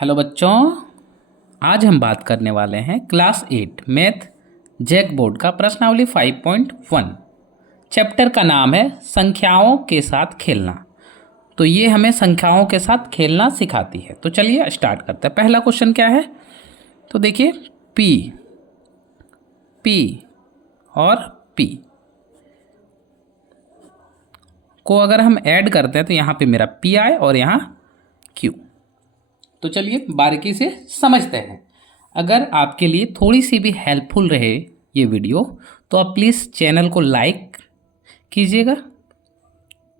Hello बच्चों, आज हम बात करने वाले हैं क्लास 8 मैथ जैक बोर्ड का प्रश्नावली 5.1। चैप्टर का नाम है संख्याओं के साथ खेलना। तो ये हमें संख्याओं के साथ खेलना सिखाती है। तो चलिए स्टार्ट करते हैं। पहला क्वेश्चन क्या है, तो देखिए पी पी और पी को अगर हम ऐड करते हैं तो यहाँ पे मेरा पी आए और यहाँ क्यू। तो चलिए बारीकी से समझते हैं। अगर आपके लिए थोड़ी सी भी हेल्पफुल रहे ये वीडियो तो आप प्लीज़ चैनल को लाइक कीजिएगा,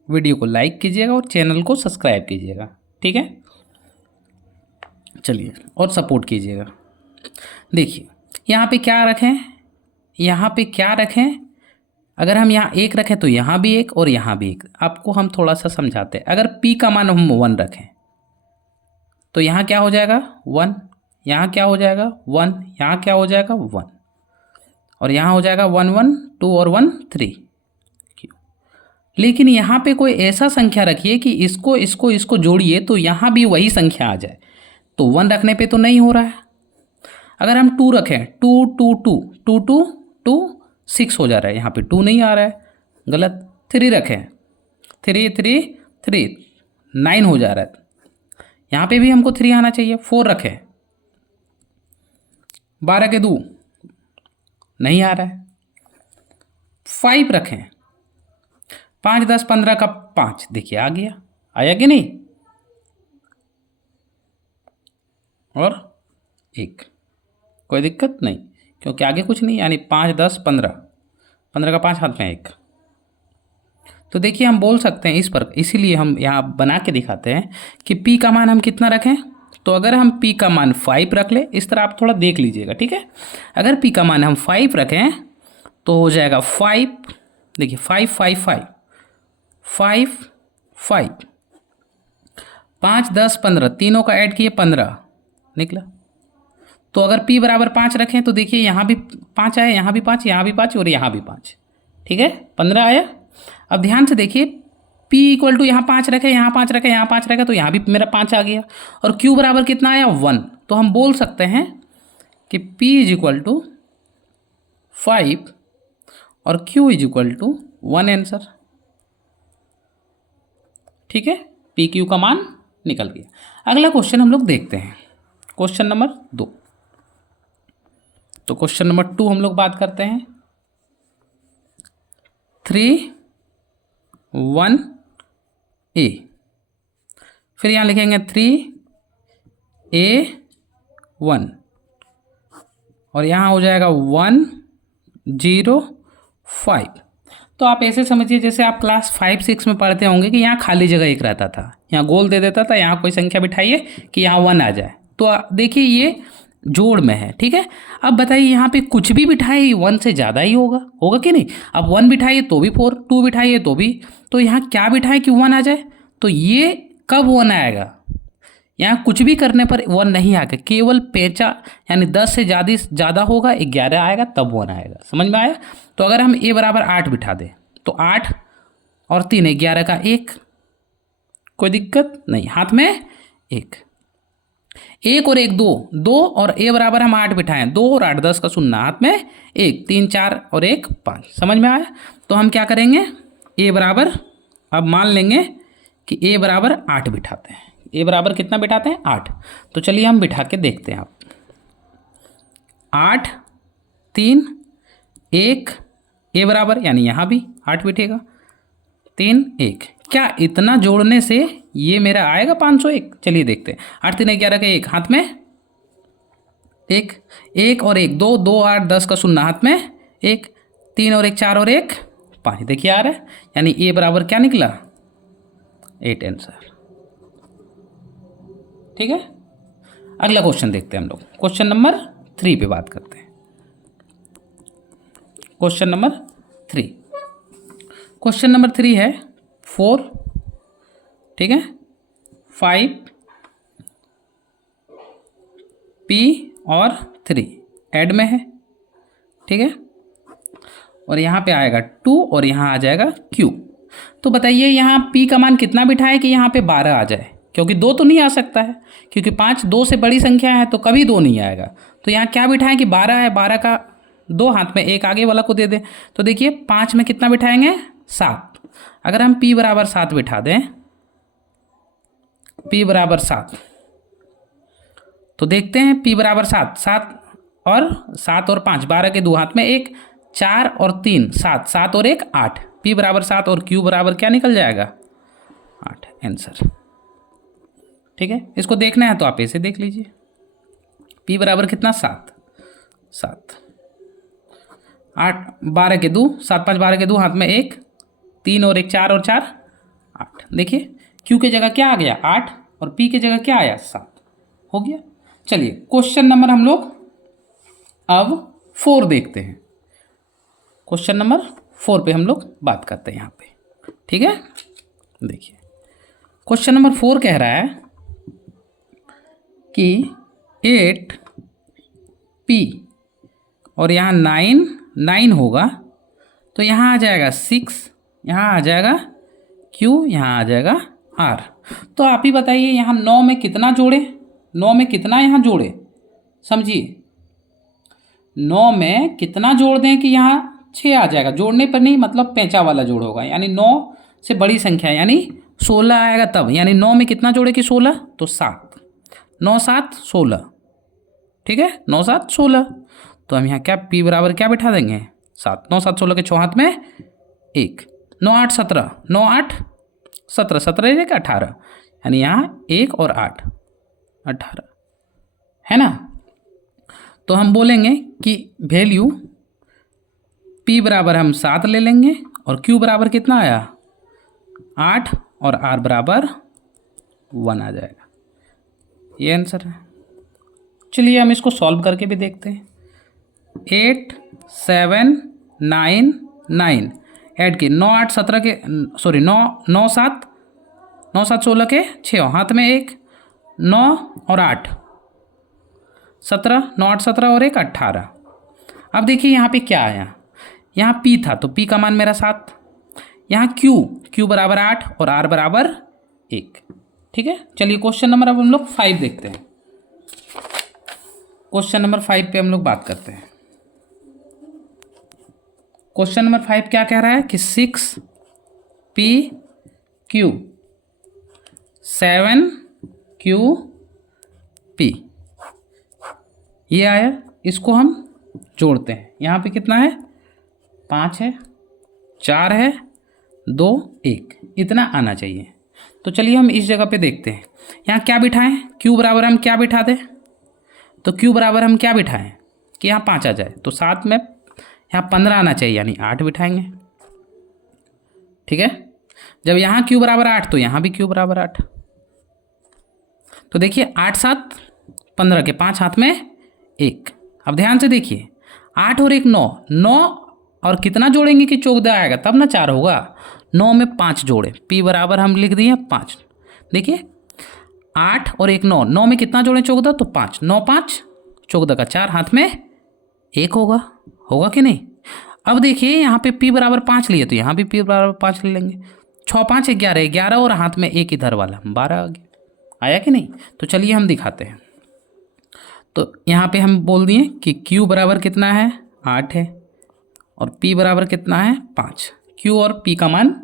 वीडियो को लाइक कीजिएगा और चैनल को सब्सक्राइब कीजिएगा, ठीक है। चलिए और सपोर्ट कीजिएगा। देखिए यहाँ पे क्या रखें, यहाँ पे क्या रखें। अगर हम यहाँ एक रखें तो यहाँ भी एक और यहाँ भी एक। आपको हम थोड़ा सा समझाते हैं। अगर p का मान हम 1 रखें तो यहाँ क्या हो जाएगा 1, यहाँ क्या हो जाएगा 1, यहाँ क्या हो जाएगा 1 और यहाँ हो जाएगा 1 1 2 और 1 3। लेकिन यहाँ पे कोई ऐसा संख्या रखिए कि इसको इसको इसको जोड़िए तो यहाँ भी वही संख्या आ जाए। तो 1 रखने पे तो नहीं हो रहा है। अगर हम 2 रखें 2 2 2 2 2 2 6 हो जा रहा है, यहाँ पे 2 नहीं आ रहा है, गलत। 3 रखें 3 3 3 9 हो जा रहा है, यहाँ पे भी हमको 3 आना चाहिए। 4 रखें 12 के 2 नहीं आ रहा है। 5 रखें 5 10 15 का 5, देखिए आ गया, आया कि नहीं। और 1, कोई दिक्कत नहीं क्योंकि आगे कुछ नहीं, यानी 5 10 15, 15 का 5 हाथ में 1। तो देखिए हम बोल सकते हैं इस पर, इसीलिए हम यहाँ बना के दिखाते हैं कि p का मान हम कितना रखें। तो अगर हम p का मान 5 रख ले, इस तरह आप थोड़ा देख लीजिएगा, ठीक है। अगर p का मान हम 5 रखें तो हो जाएगा 5, देखिए 5 5 5 5 5 5 10 15, तीनों का ऐड किए 15 निकला। तो अगर p बराबर 5 रखें तो देखिए यहाँ भी 5 आया, यहाँ भी 5, यहाँ भी 5 और यहाँ भी 5, ठीक है, 15 आया। अब ध्यान से देखिए p इक्वल टू यहाँ 5 रखे, यहाँ 5 रखे, यहाँ 5 रखे, तो यहाँ भी मेरा 5 आ गया। और q बराबर कितना आया 1। तो हम बोल सकते हैं कि p इज इक्वल टू 5 और q is equal to 1 answer, ठीक है। p q का मान निकल गया। अगला क्वेश्चन हम लोग देखते हैं, क्वेश्चन नंबर 2। तो क्वेश्चन नंबर 2 हम लोग बात करते हैं 3 1 a, फिर यहाँ लिखेंगे 3 a 1 और यहाँ हो जाएगा 1 0 5। तो आप ऐसे समझिए जैसे आप क्लास 5 6 में पढ़ते होंगे कि यहाँ खाली जगह एक रहता था, यहाँ गोल दे देता था, यहाँ कोई संख्या बिठाइए कि यहाँ 1 आ जाए। तो देखिए ये जोड़ में है, ठीक है। अब बताइए यहाँ पे कुछ भी बिठाए 1 से ज़्यादा ही होगा, होगा कि नहीं। अब 1 बिठाइए तो भी 4, 2 बिठाइए तो भी, तो यहाँ क्या बिठाए कि 1 आ जाए। तो ये कब 1 आएगा, यहाँ कुछ भी करने पर 1 नहीं आएगा, केवल पेचा यानी 10 से ज़्यादा होगा, 11 आएगा तब 1 आएगा। समझ में आया। तो अगर हम a बराबर 8 बिठा दें तो 8 और 3 11 का 1, कोई दिक्कत नहीं, हाथ में 1 और 1 2 2 और a बराबर हम 8 बिठाएं, 2 और 8 10 का 0, हाथ में 1 3 4 और 1 5। समझ में आया। तो हम क्या करेंगे a बराबर, अब मान लेंगे कि a बराबर 8 बिठाते हैं। a बराबर कितना बिठाते हैं 8। तो चलिए हम बिठा के देखते हैं। आप 8 3 1 a बराबर, यानी यहाँ भी 8 बिठेगा, 3 1, क्या इतना जोड़ने से ये मेरा आएगा 501। चलिए देखते हैं। 8 3 11 का 1, हाथ में 1 1 और 1 2 2 8 10 का 0, हाथ में 1 3 और 1 4 और 1 5, देखिए आ रहा है, यानी a बराबर क्या निकला 8 आंसर, ठीक है। अगला क्वेश्चन देखते हैं हम लोग, क्वेश्चन नंबर 3 पे बात करते हैं। क्वेश्चन नंबर 3, क्वेश्चन नंबर 3 है 4, ठीक है, 5 p और 3 ऐड में है, ठीक है। और यहाँ पे आएगा 2 और यहाँ आ जाएगा q। तो बताइए यहाँ p का मान कितना बिठाए कि यहाँ पे 12 आ जाए। क्योंकि 2 तो नहीं आ सकता है, क्योंकि 5 2 से बड़ी संख्या है तो कभी 2 नहीं आएगा। तो यहाँ क्या बिठाएं कि 12 है, 12 का 2 हाथ में, एक आगे वाला को दे दें। तो देखिए 5 में कितना बिठाएंगे, 7। अगर हम p बराबर 7 बिठा दें, p बराबर 7, तो देखते हैं p बराबर 7, 7 और 5, 12 के 2 हाथ में 1, 4 और 3 7, 7 और 1 8, p बराबर 7 और q बराबर क्या निकल जाएगा, 8 आंसर। ठीक है, इसको देखना है तो आप ऐसे देख लीजिए, p बराबर कितना, 7, 8, 12 के 2, 7 5 12 के 2 हाथ में 1, 3 और 1 4 और 4 8। देखिए q की जगह क्या आ गया, 8, और p की जगह क्या आया, 7, हो गया। चलिए क्वेश्चन नंबर हम लोग अब 4 देखते हैं। क्वेश्चन नंबर 4 पे हम लोग बात करते हैं यहाँ पे। ठीक है, देखिए क्वेश्चन नंबर 4 कह रहा है कि 8p और यहाँ 9 होगा, तो यहाँ आ जाएगा 6, यहाँ आ जाएगा q, यहाँ आ जाएगा r। तो आप ही बताइए यहाँ 9 में कितना जोड़े, 9 में कितना यहाँ जोड़े, समझिए 9 में कितना जोड़ दें कि यहाँ 6 आ जाएगा। जोड़ने पर नहीं, मतलब पैंचा वाला जोड़ होगा, यानी 9 से बड़ी संख्या यानी 16 आएगा तब। यानी 9 में कितना जोड़े कि 16, तो 7, 9 7 16। ठीक है, 9 7 16। तो हम यहाँ क्या p बराबर क्या बिठा देंगे, 7। 9 7 16 के 6 हाथ में 1, 9 8 17, 9 8 17, 17 1 18, यानी यहाँ 1 और 8 18 है ना। तो हम बोलेंगे कि वैल्यू p बराबर हम 7 ले लेंगे, और q बराबर कितना आया, 8, और r बराबर 1 आ जाएगा। ये आंसर है। चलिए हम इसको सॉल्व करके भी देखते हैं। 8 7 9 9 ऐड के 9 8 17 के, सॉरी 9 9 7 9 7 16 के 6 हाथ में 1, 9 और 8 17, 9 8 17 और 1 18। अब देखिए यहाँ पे क्या आया, यहाँ p था तो p का मान मेरा 7, यहाँ q बराबर 8 और r बराबर 1। ठीक है, चलिए क्वेश्चन नंबर अब हम लोग 5 देखते हैं। क्वेश्चन नंबर 5 पे हम लोग बात करते हैं। क्वेश्चन नंबर 5 क्या कह रहा है कि 6p q 7q p, ये आया। इसको हम जोड़ते हैं, यहाँ पे कितना है, 5 है, 4 है, 2 1, इतना आना चाहिए। तो चलिए हम इस जगह पे देखते हैं, यहाँ क्या बिठाएं, q बराबर हम क्या बिठा दें, तो q बराबर हम क्या बिठाएं कि यहाँ 5 आ जाए, तो 7 में यहाँ 15 आना चाहिए, यानी 8 बिठाएंगे। ठीक है, जब यहाँ q बराबर 8 तो यहाँ भी q बराबर 8। तो देखिए 8 7 15 के 5 हाथ में 1। अब ध्यान से देखिए 8 और 1 9, 9 और कितना जोड़ेंगे कि 14 आएगा तब ना 4 होगा। 9 में 5 जोड़े, p बराबर हम लिख दिए 5। देखिए 8 और 1 9, 9 में कितना जोड़ें 14, तो 5, 9 5 14 का 4 हाथ में 1 होगा, होगा कि नहीं। अब देखिए यहाँ पे p बराबर 5 लिए तो यहाँ भी p बराबर 5 ले लेंगे। 6 5 11, 11 और हाथ में 1 इधर वाला 12 आ गया, आया कि नहीं। तो चलिए हम दिखाते हैं। तो यहाँ पे हम बोल दिए कि q बराबर कितना है, 8 है, और p बराबर कितना है, 5। q और p का मान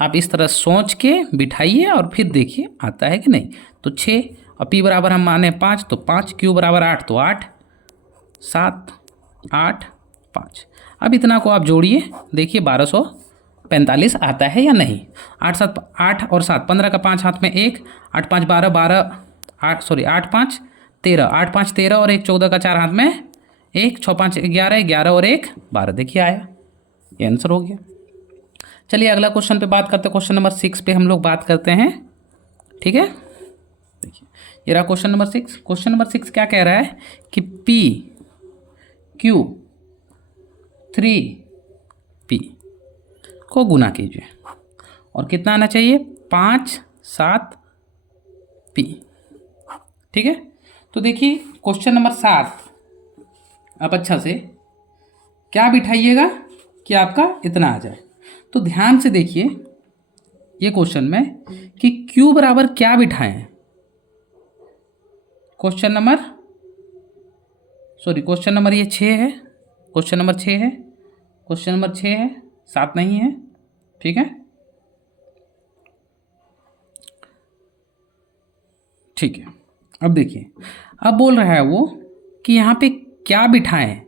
आप इस तरह सोच के बिठाइए और फिर देखिए आता है कि नहीं। तो 6 और p बराबर हम माने 5, तो 5, q बराबर 8 तो 8 7 8 5। अब इतना को आप जोड़िए, देखिए 1245 आता है या नहीं। 8 7 8 और 7 15 का 5 हाथ में 1, 8 5 12 12 8 सॉरी 8 5 13, 8 5 13 और 1 14 का 4 हाथ में 1, 6 5 11, 11 और 1 12। देखिए आया, ये आंसर हो गया। चलिए अगला क्वेश्चन पे बात करते हैं। क्वेश्चन नंबर 6 पे हम लोग बात करते हैं। ठीक है, देखिए ये रहा क्वेश्चन नंबर 6। क्वेश्चन नंबर 6 क्या कह रहा है कि p q 3p को गुना कीजिए, और कितना आना चाहिए, 5 7 p। ठीक है, तो देखिए क्वेश्चन नंबर 7 आप अच्छा से क्या बिठाइएगा कि आपका इतना आ जाए। तो ध्यान से देखिए, ये क्वेश्चन में कि Q बराबर क्या बिठाएं। क्वेश्चन नंबर ये 6 है, क्वेश्चन नंबर 6 है, क्वेश्चन नंबर 6 है, 7 नहीं है। ठीक है, ठीक है। अब देखिए, अब बोल रहा है वो कि यहाँ पे क्या बिठाएं।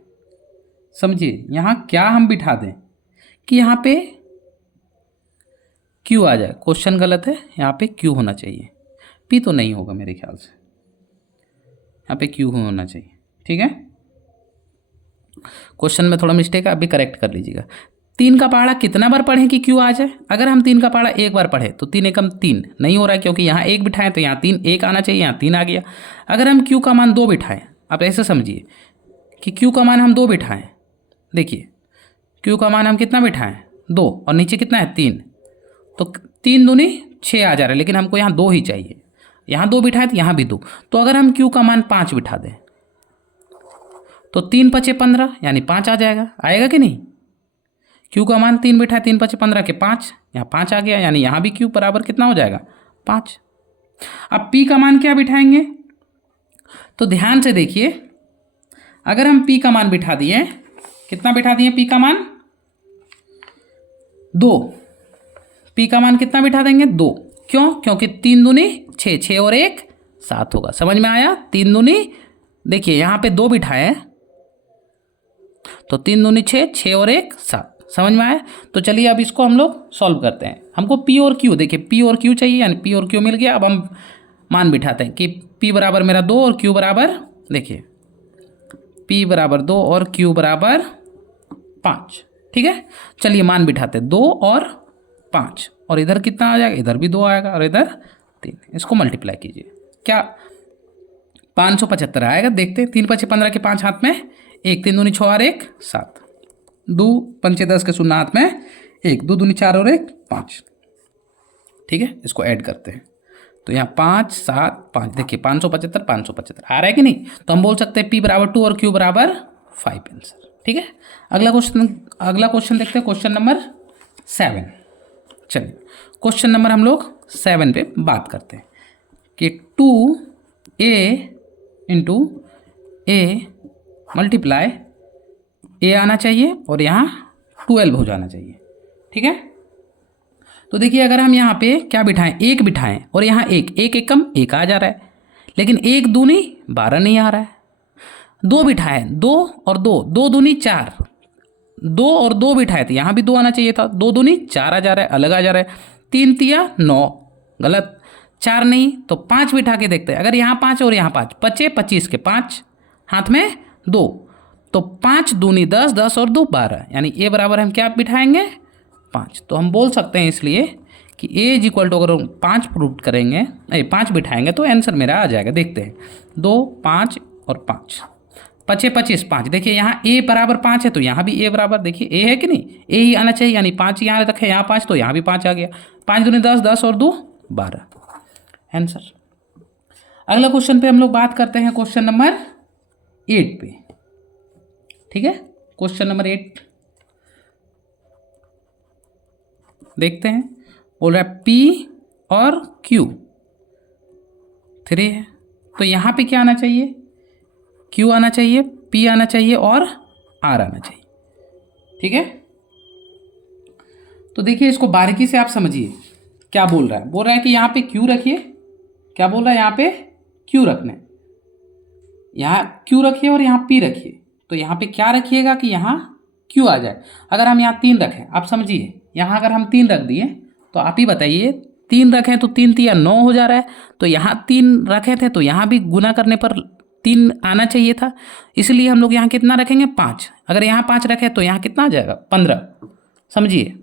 समझिए, यहाँ क्या हम बिठा दें कि यहाँ पे क्यू आ जाए। क्वेश्चन गलत है, यहाँ पे क्यू होना चाहिए, पी तो नहीं होगा मेरे ख्याल से, यहाँ पे क्यू होना चाहिए। ठीक है, क्वेश्चन में थोड़ा मिस्टेक है, अभी करेक्ट कर लीजिएगा। 3 का पहाड़ा कितना बार पढ़ें कि क्यू आ जाए। अगर हम 3 का पहाड़ा एक बार पढ़े तो 3 एकम 3 नहीं हो रहा है, क्योंकि यहाँ 1 बिठाएं तो यहाँ 3 1 आना चाहिए, यहाँ 3 आ गया। अगर हम क्यू का मान 2 बिठाएं, आप ऐसे समझिए कि क्यू का मान हम 2 बिठाएं। देखिए, क्यू का मान हम कितना बिठाएं 2, और नीचे कितना है 3, तो 3 दूनी 6 आ जा रहा है, लेकिन हमको यहाँ 2 ही चाहिए। यहाँ 2 बिठाएं तो यहाँ भी 2। तो अगर हम क्यू का मान 5 बिठा दें तो 3 पचे 15 यानी 5 आ जाएगा। आएगा कि नहीं? क्यू का मान 3 बिठाए, 3 पचे 15 के 5, यहाँ 5 आ गया, यानी यहाँ भी क्यू बराबर कितना हो जाएगा 5। अब पी का मान क्या बिठाएंगे, तो ध्यान से देखिए, अगर हम पी का मान बिठा दिए, कितना बिठा दिए पी का मान 2, पी का मान कितना बिठा देंगे 2। क्यों? क्योंकि 3 दूनी 6, 6 और 1 7 होगा। समझ में आया? 3 दूनी, देखिए यहाँ पे 2 बिठाए तो 3 दूनी 6, 6 और 1 7। समझ में आया? तो चलिए अब इसको हम लोग सॉल्व करते हैं। हमको पी और क्यू, देखिए पी और क्यू चाहिए, यानी पी और क्यू मिल गया। अब हम मान बिठाते हैं कि पी बराबर मेरा 2 और क्यू बराबर, देखिए पी बराबर 2 और क्यू बराबर 5। ठीक है, चलिए मान बिठाते हैं 2 और 5, और इधर कितना आ जाएगा, इधर भी 2 आएगा और इधर 3। इसको मल्टीप्लाई कीजिए, क्या 575 आएगा। देखते हैं, 3 पचे 15 के 5 हाथ में 1, 3 दूनी 6 और 1 7, 2 पंचे 10 के 0 हाथ में 1, 2 दूनी 4 और 1 5। ठीक है, इसको ऐड करते हैं तो यहाँ 5 7 5, देखिए 575 575 आ रहा है कि नहीं। तो हम बोल सकते हैं पी बराबर 2 और क्यू बराबर 5 आंसर। ठीक है, अगला क्वेश्चन देखते हैं, क्वेश्चन नंबर 7। चलिए क्वेश्चन नंबर हम लोग 7 पे बात करते हैं कि 2a इंटू ए मल्टीप्लाई ए आना चाहिए और यहाँ 12 हो जाना चाहिए। ठीक है, तो देखिए अगर हम यहाँ पे क्या बिठाएं, 1 बिठाएं और यहाँ 1 1 1 कम 1 आ जा रहा है, लेकिन 1 दूनी 12 नहीं आ रहा है। 2 बिठाएं, 2 और 2, 2 दूनी 4, 2 और 2 बिठाए तो यहाँ भी 2 आना चाहिए था, 2 दूनी 4 आ जा रहा है, अलग आ जा रहा है। 3 तिया 9, गलत। 4 नहीं तो 5 बिठा के देखते हैं। अगर यहाँ 5 और यहाँ 5, पचे 25 के 5 हाथ में 2, तो 5 दूनी 10, 10 और 2 12, यानी ए बराबर हम क्या बिठाएंगे 5। तो हम बोल सकते हैं इसलिए कि ए इज इक्वल टू, अगर 5 प्रूव करेंगे, नहीं 5 बिठाएंगे तो आंसर मेरा आ जाएगा। देखते हैं 2 5 और 5 पचे 25 5, देखिए यहाँ ए बराबर 5 है तो यहाँ भी ए बराबर, देखिए ए है कि नहीं, ए ही आना चाहिए, यानी 5 यहाँ रखे, यहाँ 5 तो यहाँ भी 5 आ गया। 5 दूनी 10, 10 और 2 12 आंसर। अगला क्वेश्चन पे हम लोग बात करते हैं, क्वेश्चन नंबर 8 पे। ठीक है, क्वेश्चन नंबर 8 देखते हैं। बोल रहा है P और Q 3 है, तो यहाँ पे क्या आना चाहिए, Q आना चाहिए, P आना चाहिए और R आना चाहिए। ठीक है, तो देखिए इसको बारीकी से आप समझिए क्या बोल रहा है। बोल रहा है कि यहाँ पे Q रखिए, क्या बोल रहा है यहाँ पे Q रखना, यहाँ Q रखिए और यहाँ P रखिए। तो यहाँ पे क्या रखिएगा कि यहाँ Q आ जाए। अगर हम यहाँ 3 रखें, आप समझिए, यहाँ अगर हम 3 रख दिए तो आप ही बताइए, 3 रखें तो 3 तिया 9 हो जा रहा है, तो यहाँ 3 रखे थे तो यहाँ भी गुना करने पर 3 आना चाहिए था, इसलिए हम लोग यहाँ कितना रखेंगे 5। अगर यहाँ 5 रखें तो यहाँ कितना आ जाएगा 15। समझिए,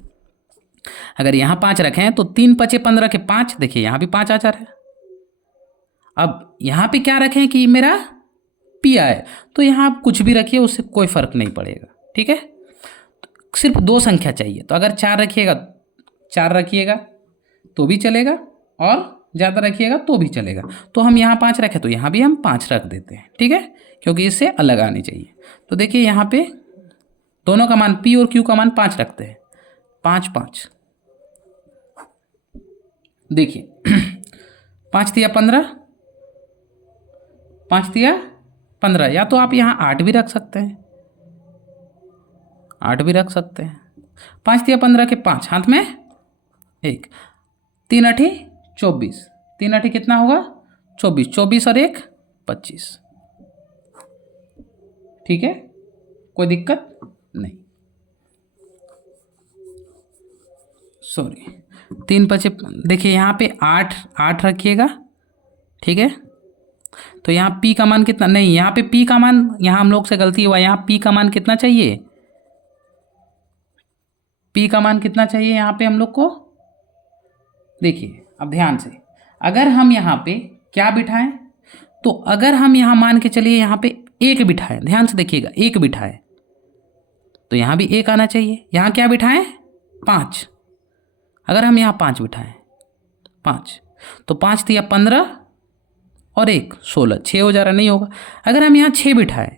अगर यहाँ 5 रखें तो 3 पचे 15 के 5, देखिए यहाँ भी 5 आ जा रहा है। अब यहाँ पे क्या रखें कि मेरा P आए, तो यहाँ आप कुछ भी रखिए, उससे कोई फर्क नहीं पड़ेगा। ठीक है, सिर्फ 2 संख्या चाहिए, तो अगर 4 रखिएगा 4 रखिएगा तो भी चलेगा, और ज़्यादा रखिएगा तो भी चलेगा। तो हम यहाँ 5 रखें तो यहाँ भी हम 5 रख देते हैं। ठीक है, क्योंकि इससे अलग आनी चाहिए। तो देखिए यहाँ पे दोनों का मान P और Q का मान 5 रखते हैं, 5 5 देखिए 5 तिया 15, 5 तिया 15, या तो आप यहाँ 8 भी रख सकते हैं, 8 भी रख सकते हैं। 5 तिया 15 के 5 हाथ में 1, 3 8 24, 3 8 कितना होगा 24, 24 और 1 25। ठीक है, कोई दिक्कत नहीं। सॉरी 3 5, देखिए यहाँ पे 8 रखिएगा। ठीक है, तो यहाँ p का मान कितना, नहीं यहाँ पे p का मान, यहाँ हम लोग से गलती हुआ, यहाँ p का मान कितना चाहिए, p का मान कितना चाहिए यहाँ पे हम लोग को। देखिए अब ध्यान से, अगर हम यहाँ पे क्या बिठाएं, तो अगर हम यहाँ मान के चलिए यहाँ पे 1 बिठाएं, ध्यान से देखिएगा 1 बिठाएं, तो यहाँ भी 1 आना चाहिए। यहाँ क्या बिठाएं 5, अगर हम यहाँ 5 बिठाएं 5, तो 5 तिया 15 और 1 16, 6 हो जा रहा, नहीं होगा। अगर हम यहाँ 6 बिठाएं,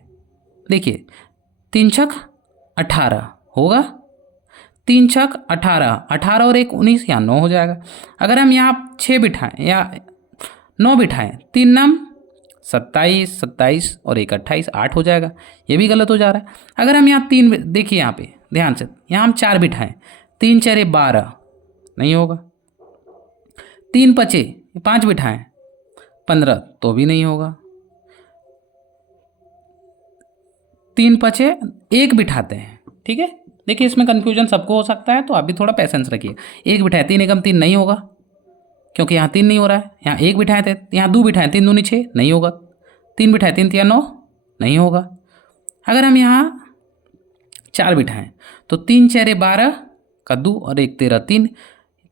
देखिए 3 छक 18 होगा, 3 छक 18, 18 और 1 19, यहाँ 9 हो जाएगा। अगर हम यहाँ 6 बिठाएं या 9 बिठाएं, 3 नाम 27, 27 और 1 28, 8 हो जाएगा, ये भी गलत हो जा रहा है। अगर हम यहाँ 3, देखिए यहाँ पे ध्यान से, यहाँ हम 4 बिठाएं, 3 4 12, नहीं होगा। 3 5 5 बिठाएं 15, तो भी नहीं होगा। 3 5 1 बिठाते हैं। ठीक है, देखिए इसमें कन्फ्यूजन सबको हो सकता है, तो आप भी थोड़ा पेशेंस रखिए। 1 बिठाए 3 एकम 3, नहीं होगा, क्योंकि यहाँ 3 नहीं हो रहा है। यहाँ 1 बिठाए थे, यहाँ 2 बिठाए, 3 दूनी 6, नहीं होगा। 3 बिठाए 3 तिया 9, नहीं होगा। अगर हम यहाँ 4 बिठाएं, तो 3 4 12 का 2 और 1 13, 3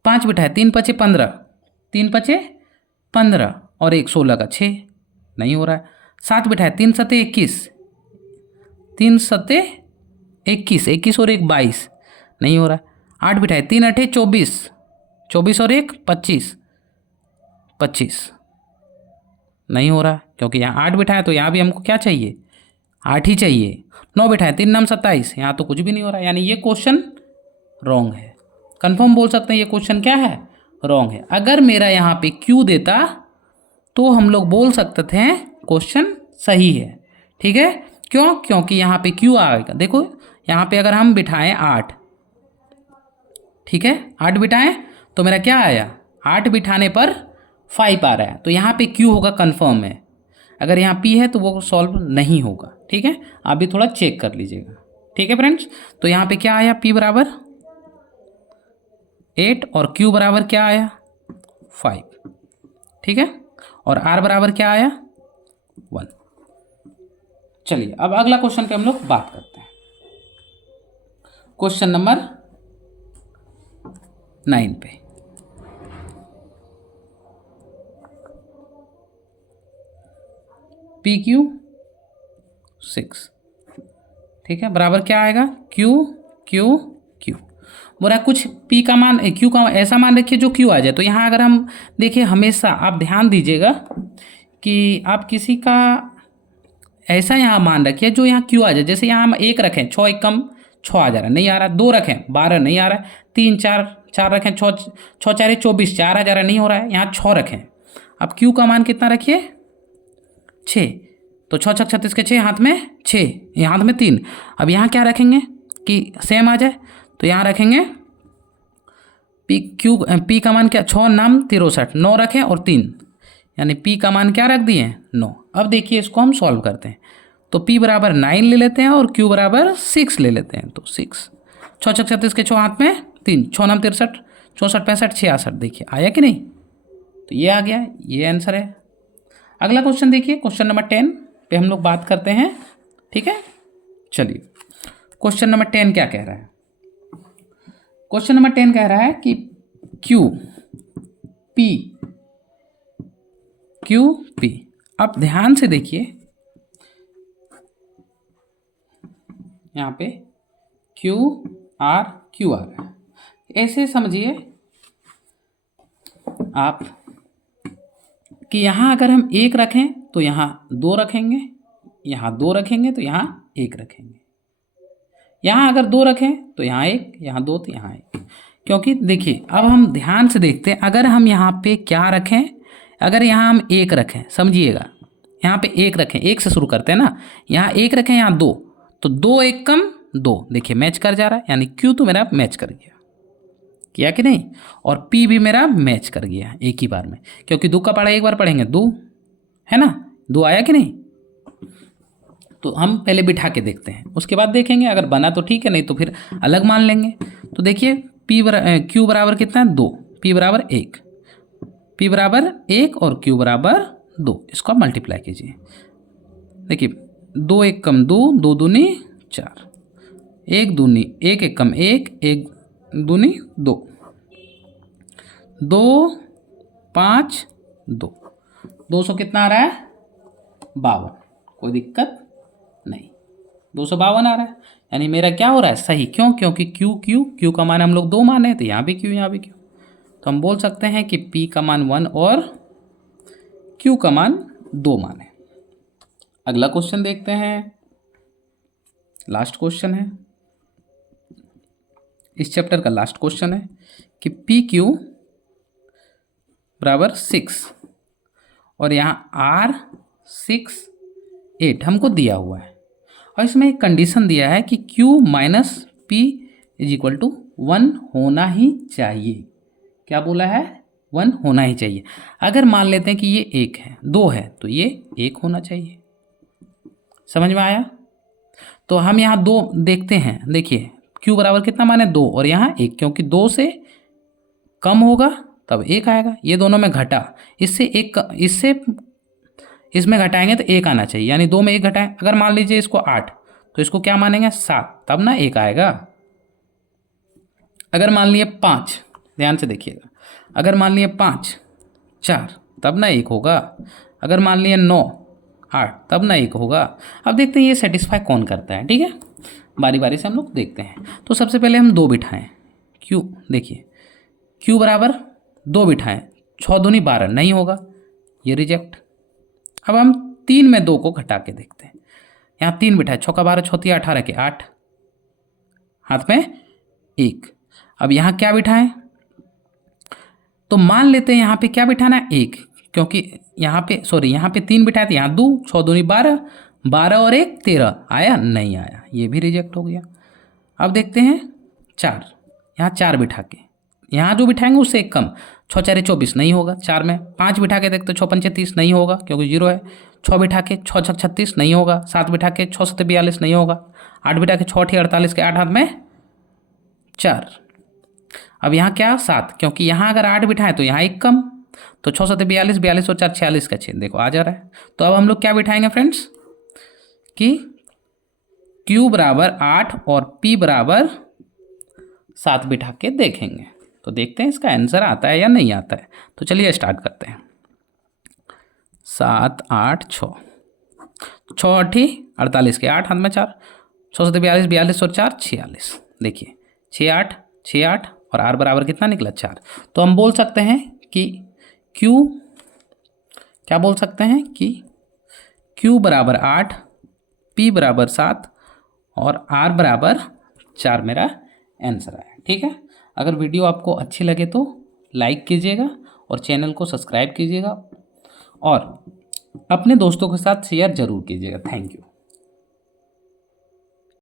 5 बिठाए, 3 5 15, 3 5 15 और 1 16 का 6, नहीं हो रहा है। 7 बिठाए, 3 7 21, 3 7 21, 21 और 1 22, नहीं हो रहा है। 8 बिठाए, 3 8 24, 24 और 1 25, 25, नहीं हो रहा है, क्योंकि यहाँ 8 बिठाए, तो यहाँ भी हमको क्या चाहिए 8 ही चाहिए। 9 बिठाए, 3 नाम 27, यहाँ तो कुछ भी नहीं हो रहा है, यानी ये क्वेश्चन रॉन्ग है। कंफर्म बोल सकते हैं ये क्वेश्चन क्या है, रॉन्ग है। अगर मेरा यहाँ पे क्यू देता तो हम लोग बोल सकते थे क्वेश्चन सही है। ठीक है, क्यों, क्योंकि यहाँ पे क्यू आएगा। देखो यहाँ पे अगर हम बिठाएं 8, ठीक है 8 बिठाएं, तो मेरा क्या आया 8 बिठाने पर 5 आ रहा है, तो यहाँ पे क्यू होगा, कंफर्म है। अगर यहाँ पी है तो वो सॉल्व नहीं होगा। ठीक है, आप भी थोड़ा चेक कर लीजिएगा। ठीक है फ्रेंड्स, तो यहाँ पे क्या आया, पी बराबर 8 और क्यू बराबर क्या आया 5। ठीक है, और आर बराबर क्या आया 1। चलिए अब अगला क्वेश्चन पे हम लोग बात करते हैं। क्वेश्चन नंबर 9 पे, पी क्यू 6, ठीक है, बराबर क्या आएगा क्यू क्यू क्यू। बोला कुछ पी का मान क्यू का ऐसा मान रखिए जो क्यू आ जाए। तो यहाँ अगर हम देखिए, हमेशा आप ध्यान दीजिएगा कि आप किसी का ऐसा यहाँ मान रखिए जो यहाँ क्यू आ जाए। जैसे यहाँ हम 1 रखें, 6 1 कम 6 आ जा रहा है, नहीं आ रहा। 2 रखें 12, नहीं आ रहा है। 3 4 रखें, 6 4 24, 4 आ जा रहा है, नहीं हो रहा है। यहाँ 6 रखें, अब क्यू का मान कितना रखिए 6, तो 6 6 36 के 6, हाथ में 6, हाथ में 3। अब यहाँ क्या रखेंगे कि सेम आ जाए, तो यहाँ रखेंगे पी क्यू, पी का मान क्या 6 नाम 63, 9 रखें और 3, यानी पी का मान क्या रख दिए 9। अब देखिए इसको हम सॉल्व करते हैं, तो पी बराबर 9 ले लेते हैं और क्यू बराबर 6 ले लेते हैं। तो 6 6 6 36 के 6, हाथ में 3, 6 नाम 63, 64 65 66, देखिए आया कि नहीं, तो ये आ गया, ये आंसर है। अगला क्वेश्चन देखिए, क्वेश्चन नंबर 10 पे हम लोग बात करते हैं। ठीक है, चलिए क्वेश्चन नंबर 10 क्या कह रहा है। क्वेश्चन नंबर 10 कह रहा है कि क्यू पी। अब ध्यान से देखिए, यहाँ पे क्यू आर है, ऐसे समझिए आप कि यहाँ अगर हम 1 रखें तो यहाँ 2 रखेंगे, यहाँ 2 रखेंगे तो यहाँ 1 रखेंगे। यहाँ अगर 2 रखें तो यहाँ 1, यहाँ 2 तो यहाँ 1। क्योंकि देखिए अब हम ध्यान से देखते हैं, अगर हम यहाँ पे क्या रखें, अगर यहाँ हम 1 रखें, समझिएगा यहाँ पे 1 रखें, 1 से शुरू करते हैं ना, यहाँ 1 रखें, यहाँ 2, तो 2 1 कम 2, देखिए मैच कर जा रहा है, यानी Q तो मेरा मैच कर गया, किया कि नहीं, और P भी मेरा मैच कर गया एक ही बार में, क्योंकि 2 का पढ़ा एक बार पढ़ेंगे 2, है ना, 2 आया कि नहीं। तो हम पहले बिठा के देखते हैं, उसके बाद देखेंगे, अगर बना तो ठीक है, नहीं तो फिर अलग मान लेंगे। तो देखिए Q बराबर कितना है 2, P बराबर 1, P बराबर 1 और Q बराबर 2, इसको आप मल्टीप्लाई कीजिए। देखिए 2 1 कम 2, 2 दूनी 4, 1 दूनी 1 1 कम 1, 1 दूनी 2, 2 5 2, 200 कितना आ रहा है 52, कोई दिक्कत नहीं, 252 आ रहा है, यानी मेरा क्या हो रहा है सही। क्यों? क्योंकि Q का मान हम लोग 2 माने, तो यहाँ भी Q यहाँ भी Q, तो हम बोल सकते हैं कि P का मान 1 और Q का मान 2 माने। अगला क्वेश्चन देखते हैं, लास्ट क्वेश्चन है, इस चैप्टर का लास्ट क्वेश्चन है कि PQ बराबर 6 और यहाँ R 6 8 हमको दिया हुआ है, और इसमें एक कंडीशन दिया है कि Q minus P is equal to 1 होना ही चाहिए। क्या बोला है? 1 होना ही चाहिए। अगर मान लेते हैं कि ये 1 है, 2 है, तो ये 1 होना चाहिए। समझ में आया? तो हम यहाँ 2 देखते हैं, देखिए Q बराबर कितना माने 2 और यहाँ 1, क्योंकि 2 से कम होगा तब 1 आएगा, ये दोनों में घटा, इससे इसमें घटाएंगे तो 1 आना चाहिए, यानी 2 में 1 घटाएं। अगर मान लीजिए इसको 8, तो इसको क्या मानेंगे 7, तब ना 1 आएगा। अगर मान लिए 5, ध्यान से देखिएगा, अगर मान लिए 5 4, तब ना 1 होगा। अगर मान लिए 9 8, तब ना 1 होगा। अब देखते हैं ये सेटिस्फाई कौन करता है, ठीक है, बारी बारी से हम लोग देखते हैं। तो सबसे पहले हम 2 बिठाएं, Q देखिए Q बराबर 2 बिठाएं, 6 दूनी 12, नहीं होगा, ये रिजेक्ट। अब हम 3 में 2 को घटा के देखते हैं, यहाँ 3 बिठाए, 6 का 12, 6 3 18 के 8, हाथ में 1। अब यहाँ क्या बिठाएं, तो मान लेते हैं यहाँ पे क्या बिठाना है 1, क्योंकि यहाँ पे 3 बिठाए थे, यहाँ 2, 6 दूनी 12, 12 और 1 13, आया नहीं आया, ये भी रिजेक्ट हो गया। अब देखते हैं 4, यहाँ 4 बिठा के, यहाँ जो बिठाएंगे उससे 1 कम, 6 4 24, नहीं होगा 4 में। 5 बिठा के देखते 6 5 30, नहीं होगा क्योंकि 0 है। 6 बिठा के 6 6 36, नहीं होगा। 7 बिठा के 6 7 42, नहीं होगा। 8 बिठा के 6 8 48 के 8 हाथ में 4। अब यहाँ क्या 7, क्योंकि यहाँ अगर 8 बिठाएं तो यहाँ 1 कम, तो 6 7 42, 42 और 4 46 का छेद, देखो आ जा रहा है। तो अब हम लोग क्या बिठाएंगे फ्रेंड्स कि Q बराबर 8 और P बराबर 7 बिठा के देखेंगे, तो देखते हैं इसका आंसर आता है या नहीं आता है। तो चलिए स्टार्ट करते हैं। 7 8 6, 6 8 48 के 8 हाथ में 4, 6 7 42, 42 और 4 46, देखिए 6 8 6 8 और R बराबर कितना निकला 4। तो हम बोल सकते हैं कि Q, क्या बोल सकते हैं कि Q बराबर 8, P बराबर 7 और R बराबर 4 मेरा आंसर आया। ठीक है, अगर वीडियो आपको अच्छी लगे तो लाइक कीजिएगा और चैनल को सब्सक्राइब कीजिएगा और अपने दोस्तों के साथ शेयर ज़रूर कीजिएगा। Thank you.